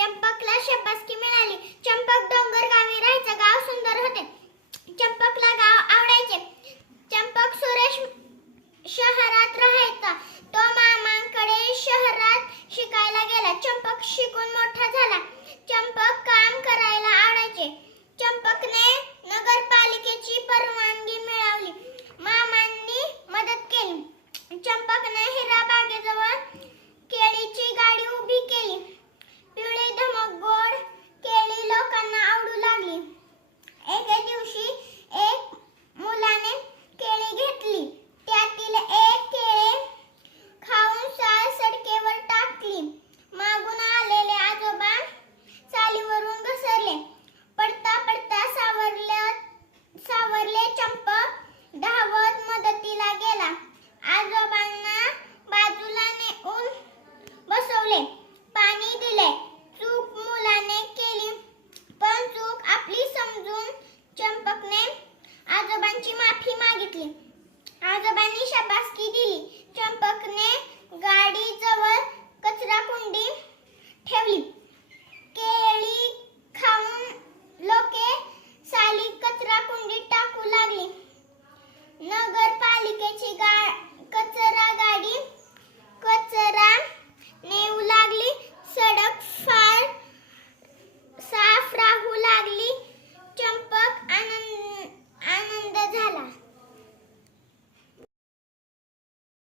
चंपकला शाबासकी मिळाली. चंपक डोंगर गावी राहायचं. गाव सुंदर होते. चंपकला गाव आवडायचे. चंपक सुरेश शहरात राहायचा. तो मामांकडे शहरात शिकायला गेला. चंपक शिकून मोठा झाला. चंपक काम करायला आवडायचे. चंपकने नगरपालिकेची परवानगी मिळवली. मामांनी मदत केली. चंपकने हिरा बागेजवळ केळीची गाडी उभी केली. पिवळी धमक गोड केळी लोकांना आवडू लागली. एके दिवशी एक मुलाने केळी घेतली. त्यातील एक केळे खाऊन साल सडकेवर टाकली. मागून आलेले आजोबा सालीवरून घसरले. पडता पडता सावरले. चंपक धावत मदतीला गेला. आजोबांना बाजूला नेऊन बसवले. पाणी दिले. चूक मुलाने केली, पण चूक आपली समजून चंपकने आजोबांची माफी मागितली. आजोबांनी शाबासकी दिली. चंपकने गाडीजवळ कचराकुंडी ठेवली. केळी